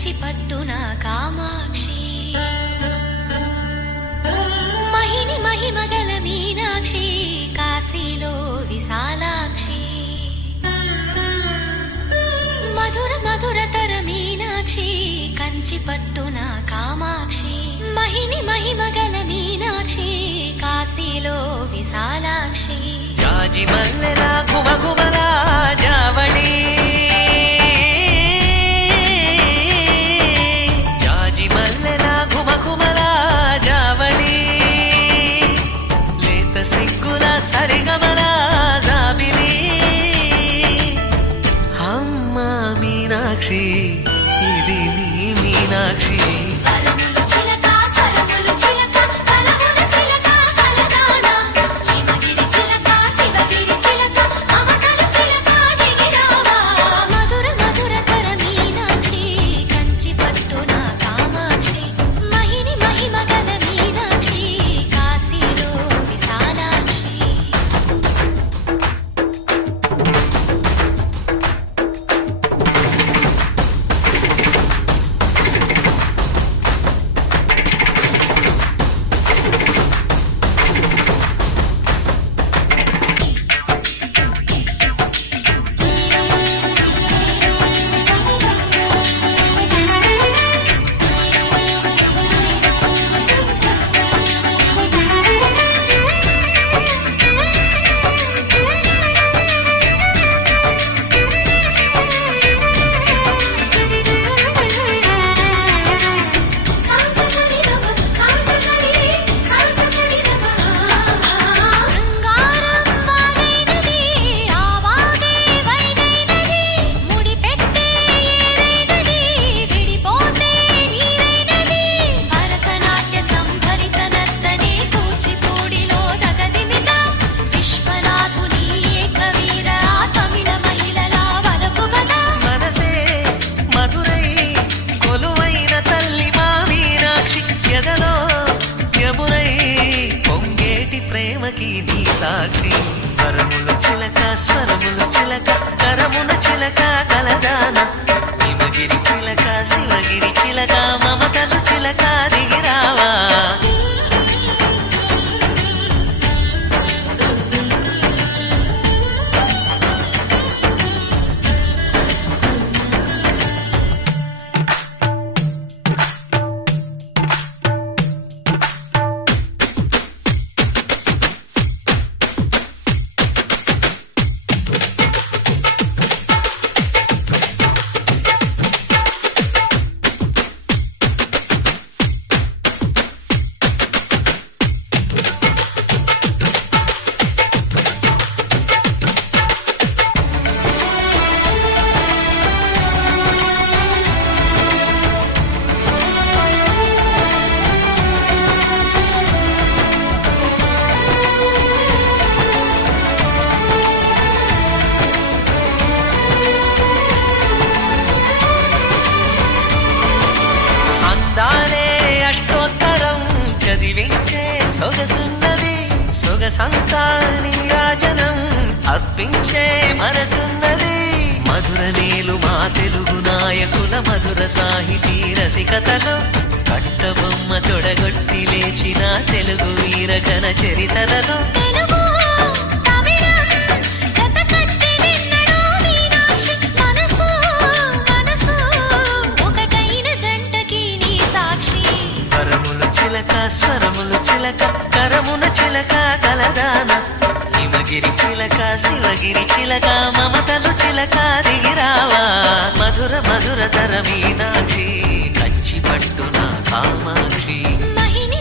కంచి పట్టున కామాక్షి మహిని మహిమగల మీనాక్షి కాశీలో విశాలాక్షి మధుర మధురతర మీనాక్షి కంచి పట్టున కామాక్షి మహిని మహిమగల మీనాక్షి కాశీలో విశాలాక్షి జాజి మల్లెలా గుమగుమలా జావళి జాజి మల్లెలా గుమగుమలా జావళి లేత సిగ్గుల సరిగమల జాబిలి అమ్మ మీనాక్షి ఇది నీ మీనాక్షి సాక్షి వరములు చిలక స్వరములు చిలక కరమున చిలక కలదాన హిమగిరి చిలక శివగిరి చిలక మమతలు చిలక దిగిరావా సొగసున్నది సొగసంతా నీరాజనం అర్పించే మనసున్నది మధుర నేలు మా తెలుగు నాయకుల మధుర సాహితీ రసికతలో కట్టబొమ్మ తొడగొట్టి లేచిన తెలుగు వీరగణ చరితలలో స్వరములు చిలక కరమున చిలక కలదాన హిమగిరి చిలక శివగిరి చిలక మమతలు చిలక దిగిరావా మధుర మధుర తర మీనాక్షి కంచి పట్టున కామాక్షి మహిని